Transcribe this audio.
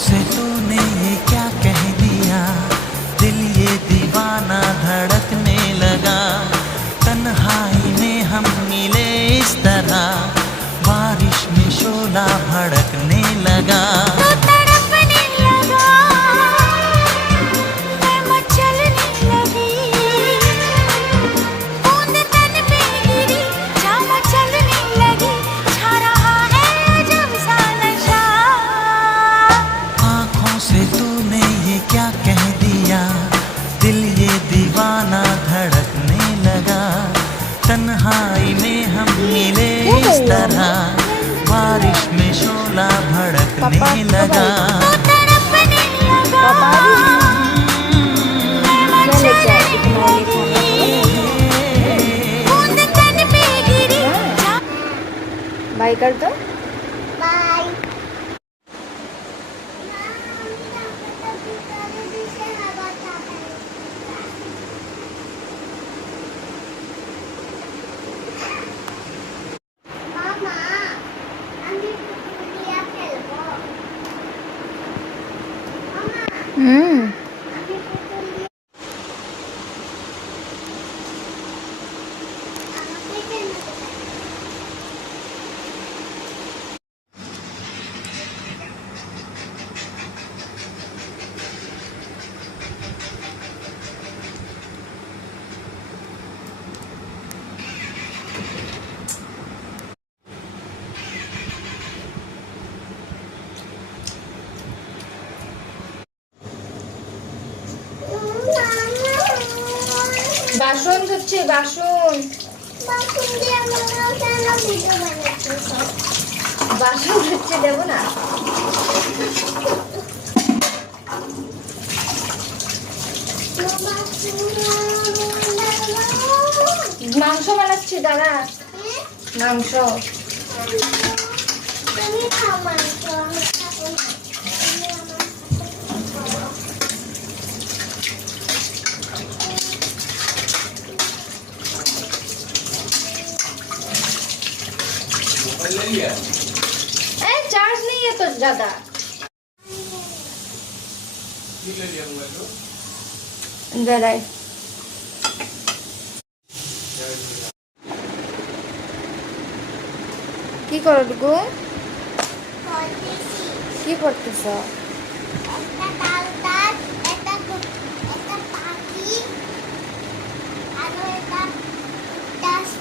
से तूने ये क्या कह दिया, दिल ये दीवाना धड़कने लगा। तन्हाई में हम मिले इस तरह, बारिश में शोला भड़कने लगा। से तूने ये क्या कह दिया, दिल ये दीवाना धड़कने लगा। तन्हाई में हम मिले इस तरह, बारिश में शोला भड़कने लगा। बाय कर दो। বাসন ধুচ্ছে, বাসন বাসন ধুচ্ছে, দেবো না। মাংস বানাচ্ছি, দাদা মাংস। चार्ज नहीं है तो ज्यादा। अंदर आए। কি করো ডুগু? কি করতেছ? একটা কালতার, একটা পাখি, আর এটা ডাস্ট